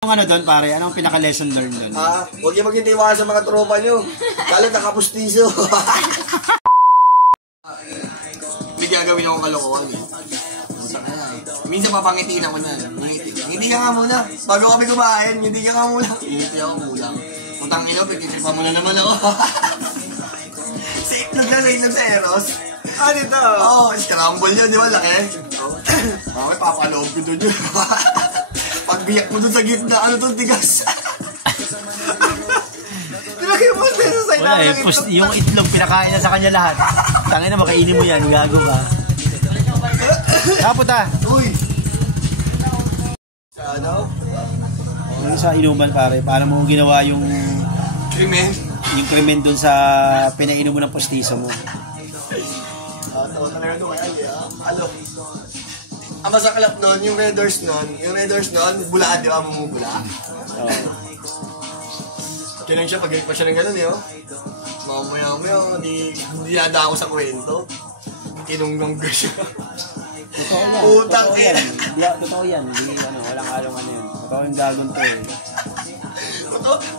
Anong ano doon pare? Anong pinaka-lesson learned doon? Huwag yung maghintiwala sa mga tropa nyo. Lalo nakapustiso. Hindi gagawin akong kalokohan eh. Minsan papangitiin ako na. Hindi ka nga muna. Bago kami kumain, hindi ka nga muna. Hindi ako muna. Putang ino, pagkitipa mo na naman ako. Sa itlog sa Eros. Ano ito? Oo, scramble yun, di ba? Laki. Mamay, papaloob ko doon yun. Pagbiyak mo doon sa gitna, ano to, tigas. Nilagay mo sa sa'yo wala eh, yung itlog pinakain na sa kanya lahat. Tangin na, makainin mo yan, gago ka. Kaputa! Uy! Sa ano? Yung sa inuman pare, paano mo ginawa yung krimen? Yung krimen doon sa pinainom mo ng postiso mo. Ano? Ang masaklap nun, yung Red Doors nun, bulaan, di ba, mamumula? Oo. Kailan siya, pag-galit pa siya ng gano'n, eh, oh. Mamaya, hindi yada ako sa kwento. Kinunggong ko siya. Totoo yan. Utang yan. Totoo yan. Hindi, walang halong ano yun. Totoo yung gagon to eh.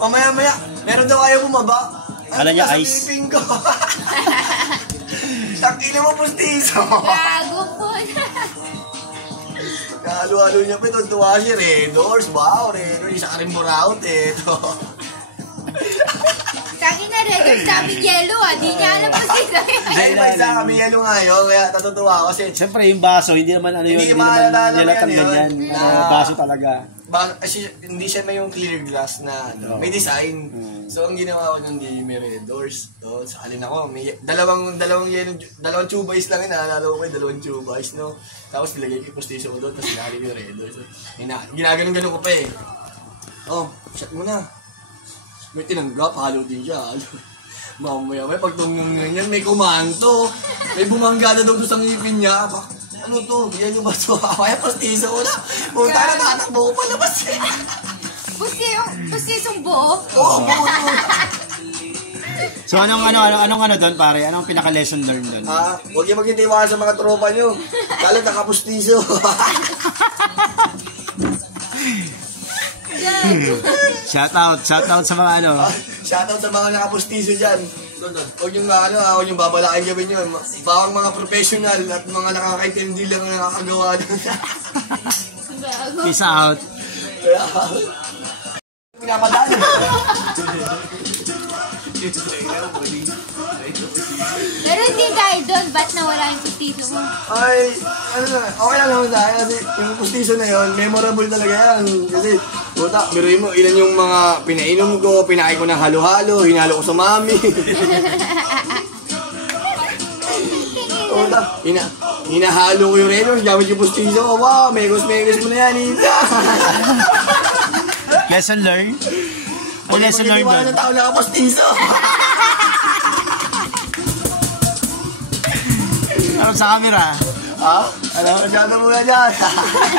Mamaya, meron daw ayaw bumaba. Kala niya ice. Sa ko. Takina mo pustiso. Gago po. Kahalo-halo niya pa ito. Tuwa siya, Red Doors. Wow, Red Doors. Isa ka rin buraut eh. Ito. Sabi na Red Doors, sabi yellow ah. Di niya alam po sila yun. Ay, may isa kami yellow nga yun. Kaya natutuwa ako kasi. Siyempre yung baso, hindi naman ano yun. Hindi naman nilatang ganyan. Baso talaga. Hindi siya may yung clear glass na ano, may design. So ang ginawa ko nun, di may Red Doors. So salin ako, may dalawang tube ice lang yun, naalala ko may dalawang tube ice, no? Tapos nilagay ko yung postiso ko doon, tapos sinali ko yung Red Doors. So, ginaganon-ganon ko pa eh. Oh, shot mo na. May tinanggap, halo din siya. Mamaya, pag tumungin yan, may kumanto. May bumanggada daw doon sa ngipin niya. Ano to? Yan yung baso. Kaya postiso ko na. Punta na, nakatakbo ko palabas. Postisong buo? Oo, buo. So anong doon pare? Anong pinaka-lesson learned doon? Huwag yung maghintiwala sa mga tropa nyo. Lalo nakapustiso. Shout out sa mga ano. Shoutout sa mga nakapustiso dyan. Huwag yung babalakin gawin nyo. Bawang mga professional at mga nakakaintindi lang na nakakagawa doon. Peace out. Pinapadali. Pero hindi dahil doon, ba't nawala yung postiso mo? Ay, okay lang naman tayo kasi yung pustiso na yun, memorable talaga yan. Kasi, puta, biruin mo, ilan yung mga pinainom ko, pinain ko ng halo-halo, hinalo ko sa mami. Puta, hinahalo ko yung Red Doors, gamit yung pustiso ko, wow, megos mo na yan, Isa. Lesson learned? Ano lesson learned doon? Hindi mo tao nakapustiso. Harap sa camera. Alam mo, masyado mo na dyan.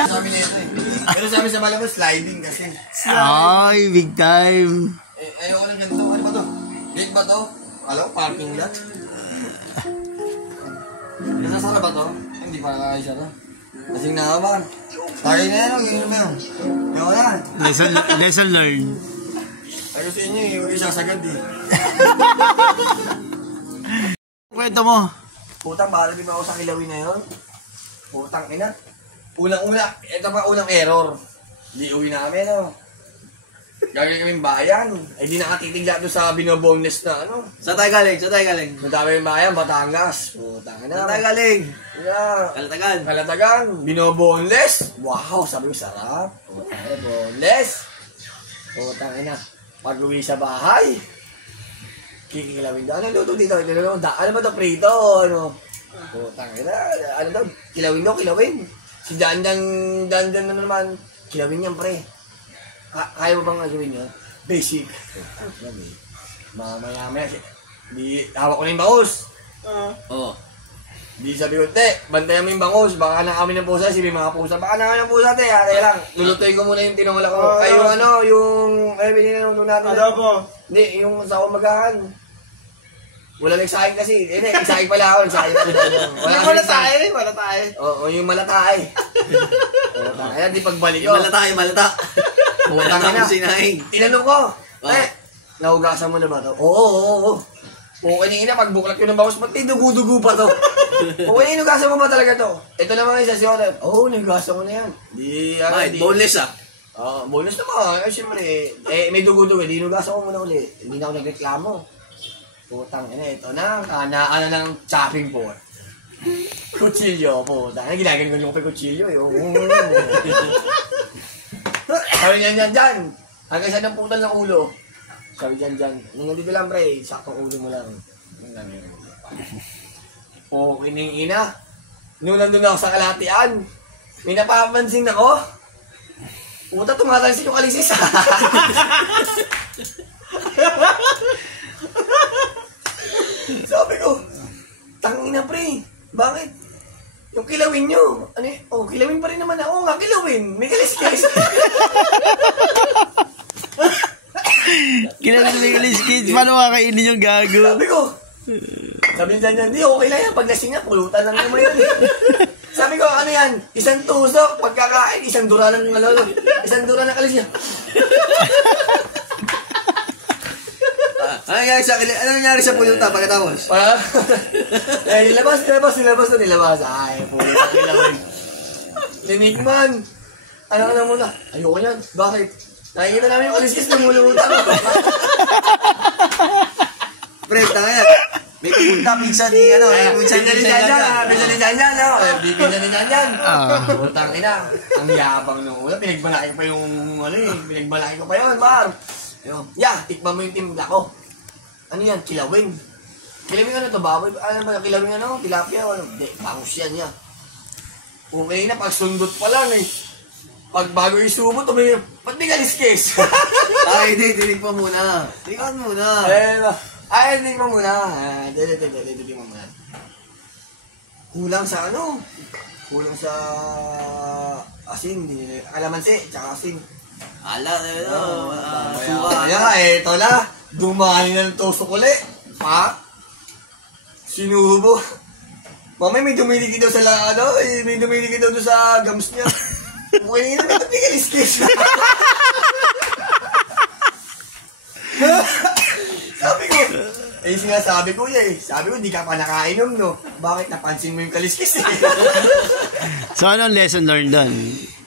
Sabi na ito eh. Pero sabi sa malabas, sliding kasi. Ay, big time. Ayoko lang ganito. Ano ba to? Gate ba to? Alam, parking lot. Nasasara ba to? Hindi pa nakakaisa to. Kasing nakaban. Tagay na yan, ganyan mo yun. Ayoko yan. Lesson learned. Ayoko sa inyo eh, huwag isasagad eh. Kwento mo. Putang, bahala din ako sa kilawin na yun. Putang ina. Ito pa unang error. Di uwi namin, no? Gagawin kaming bayan. Ay di nakatitigla doon sa binoboneless na ano. Saan tayo galing? Madami yung bayan, Batangas. Putang ina. Saan tayo galing? Yeah. Kalatagan. Binoboneless. Wow, sabi ko sarap. Putang ina, boneless. Putang ina. Pag uwi sa bahay, kikilawin daw. Ano luto dito? Ano ba ito? Prito o ano? Putang ina. Ano daw? Kilawin. Si Dandan na naman. Kilawin yan, pre. Kaya mo bang gawin yun? Basic. Mamaya. Di, hawak ko na yung bangus. Oo. Di sabi ko, te, bantayan mo yung bangus. Baka na kami ng pusa. Sabi mga pusa. Baka na kami ng pusa, te. Kaya lang. Lulutuin ko muna yung tinola ko. Ay, yung bininanuno natin. Adobo. Hindi, yung sa umagahan. Wala nagsaing kasi. Hindi, nagsaing pala ako. Wala tayo. Oo, yung malatae. Kaya di pagbalik. Malata. Putang ina. Sinaing. Tinanong ko, nahugasan mo na ba to? Oo. Okay na ina, pagbuklat ko ng bangus, pati dugu-dugu pa to. Okay na, inugasan mo ba talaga to? Ito naman isa si Oren. Oo, nahugasan mo na yan. Bakit? Boneless ah. Bonus naman. Siyempre, may dugu-dugu. Di inugasan mo muna uli. Hindi na ako nagreklamo. Putang ina, ito na. Ano ng chopping board. Kutsilyo, putang ina. Ginagaling ko yung kutsilyo eh. Sabi niyan dyan. Hanggang sa ng putal ng ulo. Sabi dyan. Nung nandito lang pre, saktong ulo mo lang. Okay na yung ina. Nung nandun ako sa kalatian, may napapansin ako. Puta, tumatansin yung alisis. Sabi ko, tangina pre, bakit? Yung kilawin nyo. Ano eh? Oh, kilawin pa rin naman ako. Nga, kilawin. May kalis-kalis. Kinaliskid, paano kakainin yung gago? Sabi ko, sabi niya, hindi, okay lang yan. Pag lasing na, pulutan lang naman yan. Sabi ko, ano yan? Isang tusok, pagkakain, isang dura ng kalis niya. Ano nangyari sa pulutan pagkatapos? Nilabas. Ay, pulutan kilawin. Linigman. Ano ka na muna? Ayoko yan. Bakit? Nakikita namin yung kaliskis na mulutan. Pre, tanga. May pupunta minsan ni Pinsan ni Janjan. Putang ina. Ang yabang nung una. Pinagbalaki pa yung pinagbalaki ko pa yun, Mar. Tikman mo yung timpla ko. Ano yan? Kilawin. Kilawin ano to, baboy? Ano ba? Kilawin ano? Tilapia? Ano? Hindi, bangus yan niya. Okay na, pag sundot pa lang eh. Pag bago isubot, ba't di kaliskis? Ay, hindi. Tinig pa muna. Tingnan muna. Tinig pa muna. Tinig mo muna. Kulang sa ano? Kulang sa asin. Kalamansi, tsaka asin. Eto na. Dumani na ng tusok uli. Sinubo. Mamay may dumiliki daw sa may dumiliki daw sa gums niya. Okay na, ba't di kaliskis? Sabi ko, hindi ka pa nakainom, no? Bakit napansin mo yung kaliskis eh? So, anong lesson learned doon?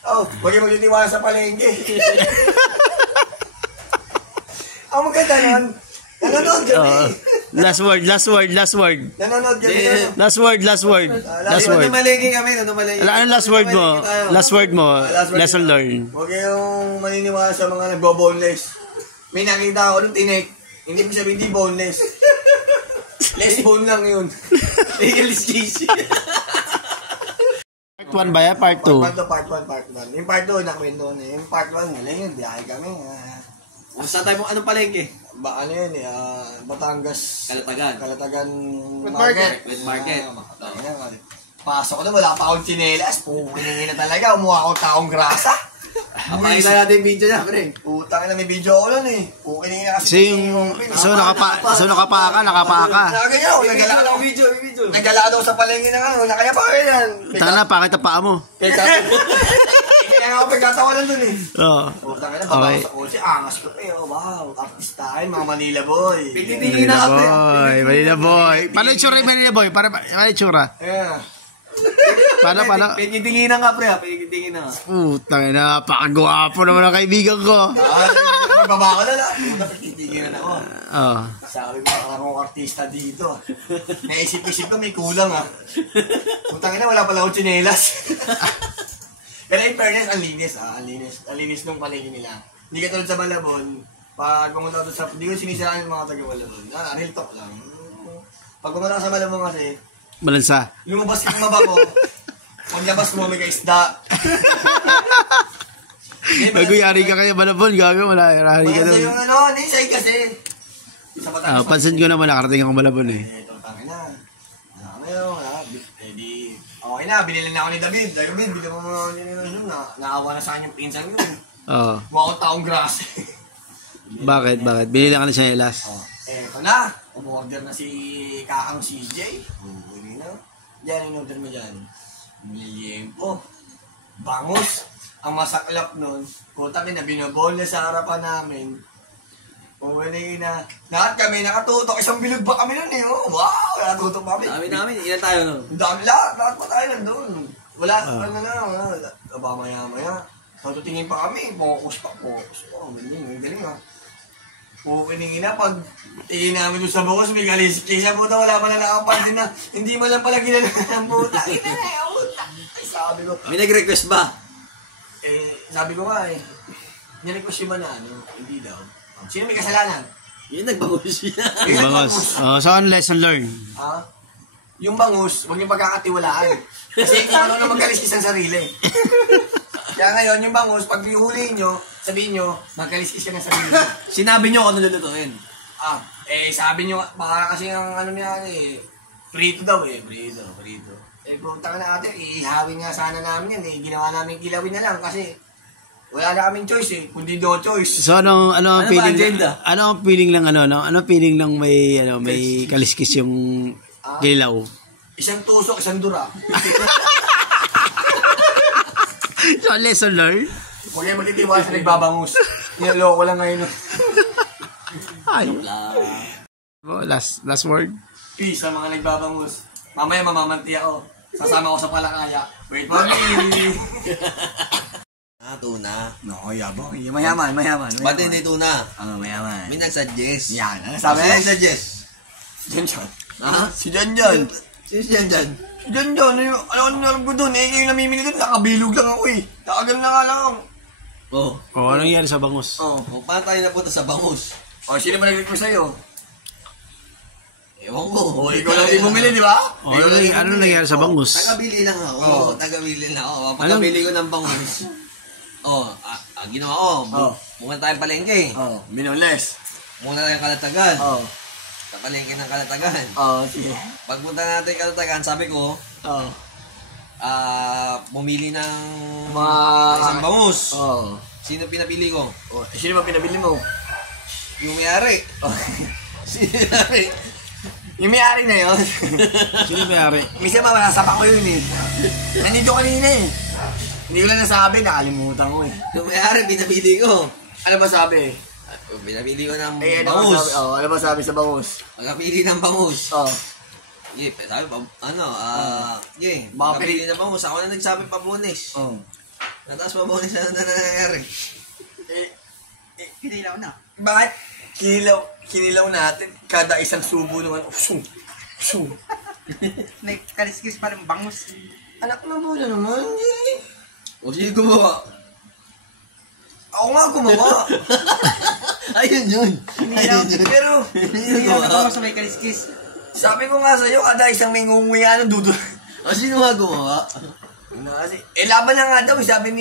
Huwag yung magtitiwala sa palengke. Ang maganda nun, nanonood kami. Last word. Nanonood kami. Last word. Namalengke kami. Anong last word mo? Lesson learned. Huwag yung maniniwala sa mga nagbo-boneless. May nakita ako nung tinik. Hindi mo sabihin hindi boneless. Less bone lang yun. Kaliskis. Part 1 ba yan? Part 2? Part 1. Yung part 2, nakwento na. Yung part 1, galing yun. Biyahe kami. Saan tayo mo? Anong palengke? Ano yun Batangas. Kalatagan Market. Pasok ko na, wala pa akong tsinelas. Pumuningin na talaga. Umuha akong taong grasa. Pakita natin yung video niya, pre. Putang na, may video ako nun eh. Pumuningin na kasi. So, nakapaka. Nakaganyan ako. Nagala daw sa palengke na nga. Nakaya pa kayo yan. Taka na, pakita paa mo. Kaya nga ako pagkatawanan dun eh. Oo. Putang na, babaw sa kotse. Angas ko pa eh. Wow, artistahin, mga Manila boy. Pagtitingin na ka, pre. Manila boy. Paano itsura yung Manila boy? Paano itsura? Paano? Pagtitingin na ka, pre. Pagtitingin na. Putang na, napakagwapo naman ang kaibigan ko. Magbaba ko na lang. Pagtitingin na ako. Oo. Sabi mo, akong artista dito. Naisip-isip ko, may kulang ah. Putang na, wala pala akong tsinelas. Pero in fairness, ang linis nung palengke nila. Hindi ka tulad sa Malabon, pag pumunta ko sa, hindi ko sinisiraan yung mga taga-Malabon. Real talk lang. Pag pumunta ka sa Malabon kasi, Balansa. lumabas yung maba ko, paglabas mo, may kaisda. Maguyari ka kayo, Malabon, gago, malari ka Balansa doon. yung nisay kasi. Sa Batangas. Pansin ko naman, nakarating ako Malabon eh. Ito, tangin na. Okay na, binili na ako ni David. David, bili mo mga yun. Naawa na sa kanya yung pinsan ko. Oo. Mukha akong taong grasa. Bakit? Binili ka na siya ilas. Eto na. Umorder na si Kakang CJ. Hindi na. Yan, in-order mo dyan. Liempo. Bangus. ang masaklap nun, putang ina, binabol na sa harapan namin. Uwi na. Lahat kami nakatutok. Isang bilog ba kami nun eh. Oh, wow, nakatutok pa kami. Dami namin, ilan tayo nun? Ang dami lahat pa tayo nandun. Wala, ano na, maya-maya. So, tingin pa kami, focus pa. Oh, galing ha. Uwi na, pag tingin namin doon sa bukos, may galis-kisa po na wala pa na nakapansin na hindi mo lang pala ginala ng puta. Ina na yung puta. Ay, sabi ko. May nag-request ba? Sabi ko nga nirequest yung ba na hindi daw. Sino may kasalanan? Yun, nagbangus siya. Bangus. Saan lesson learned? Ha? Yung bangus, huwag yung pagkakatiwalaan. Kasi kung ano na magkaliskis ang sarili. Kaya ngayon, yung bangus, pag huliin nyo, sabihin nyo, magkaliskis ka ng sarili. Sinabi nyo kung ano lulutuin. Sabi nyo, baka kasi ang ano niya, frito daw frito. Punta ka na ate, ihawin nga sana namin yan Ginawa namin kilawin na lang kasi wala na kaming choice kundi no choice. So ano ang feeling? agenda? Ano ang feeling lang ano feeling lang may kaliskis yung kilaw? Isang tusok, isang dura. So lesson learned? Huwag yung magtitiwala sa nagbabangus. Niloloko lang ngayon. Ay. Last word. Peace sa mga nagbabangus. Mamaya mamamanti ako. Sasama ko sa palakaya. Wait for me. Tuna. No, yabang. Mayaman. Ba't hindi tuna? Mayaman. May nag-suggest. Yan. Sabi nag-suggest? Si Janjan. Ha? Si Janjan. Sino siya dyan? Si Janjan. Ano ko doon? Yung namimili doon. Nakabilog lang ako Nakagal na nga lang ako. Anong nangyari sa bangus? Paano tayo napunta sa bangus? Sino ba nag-request sa'yo? Ewan ko. Ikaw lang din bumili, di ba? Ano nangyari sa bangus? Tagabili lang ako. Pagkabili ko ng bangus. Ginawa ko. Muna tayong palengke. Minoles. Muna tayong Kalatagan. Sa palengke ng Kalatagan. Sige. Pagpunta natin Kalatagan, sabi ko, bumili ng isang bangus. Sino pinapili ko? Sino ba pinabili mo? Yung may-ari. Sino may-ari? Yung may-ari na yun. Sino may-ari? Misa ba, nasapa ko yun Nandito kanina Hindi ko lang nasabi, nakalimutan ko Yung may-ari, pinapili ko. Ano ba sabi? Pinapili ko ng Ano bangus. ba sabi sa bangus? Pagkapili ng bangus. Yeah, sabi pa, Baka pagkapili ng bangus. Ako na nagsabi pa bonus. Nataas pa bonus na nangyayari. Kinilaw na. Bakit? Kinilaw natin. Kada isang subo naman. May kaliskis pa rin bangus. Anak na mo na naman. O sige gumawa. Ako nga gumawa. Ayun yun. Pero, Hindi lang bangus na may kaliskis. sabi ko nga sa'yo, kada isang may ngunguya ng dudo. O sino nga gumawa? Laban na nga daw, sabi ni